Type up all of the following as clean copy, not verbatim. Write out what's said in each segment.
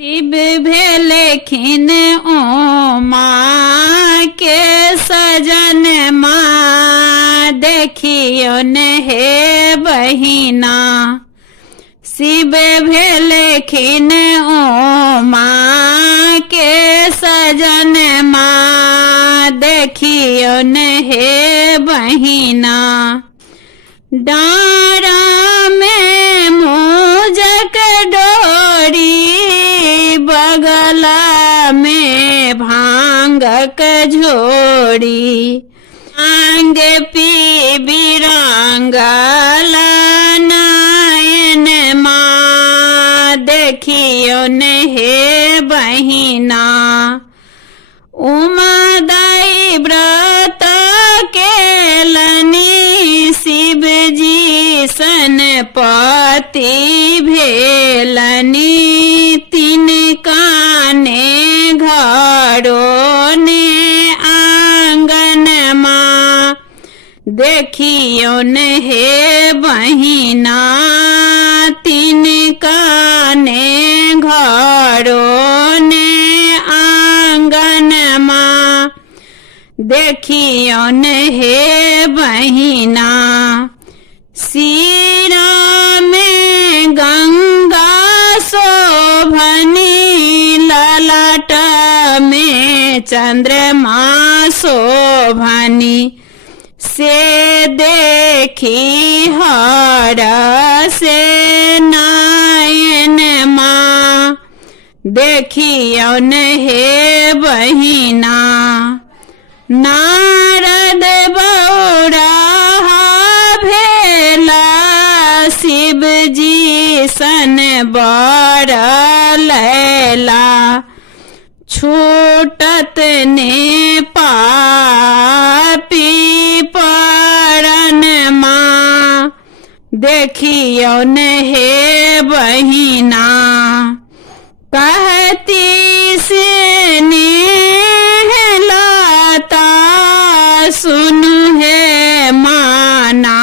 शिव भेलखिन उमा के सजन माँ देखियो न हे बहिना। शिव भेलखिन उमा के सजन माँ देखियो न हे बहिना। डारा में मोजक डोरी बगला में भांगक झोड़ी। भांग पी बिरंगला नयन माँ देखियो न हे बहिना। उमा दाई व्रत केलनी शिव जी सन पति भेलनी। तीन काने घरों ने आंगन माँ देखियो न हे बहिना। तीन काने घरों ने आंगन माँ देखियो न हे बहिना। सिरा में गंगा शोभनी ललाट में चंद्रमा शोभनी। से देखी हर से नयन माँ देखियो न हे बहिना। नारद बौराहा भेला शिव जी सन बर लैला। छूटत ने पापी परन माँ देखियो न हे बहिना। कहती से लता सुन है माना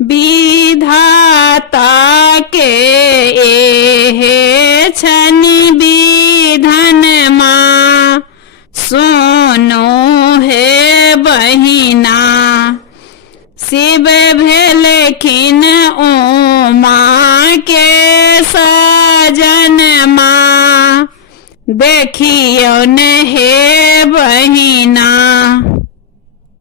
विधाता के एहे छनि विधन माँ सुनो है बहिना। शिव भेलखिन उमा के सजन माँ देखियो न हे बहिना।